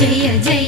జయ జయ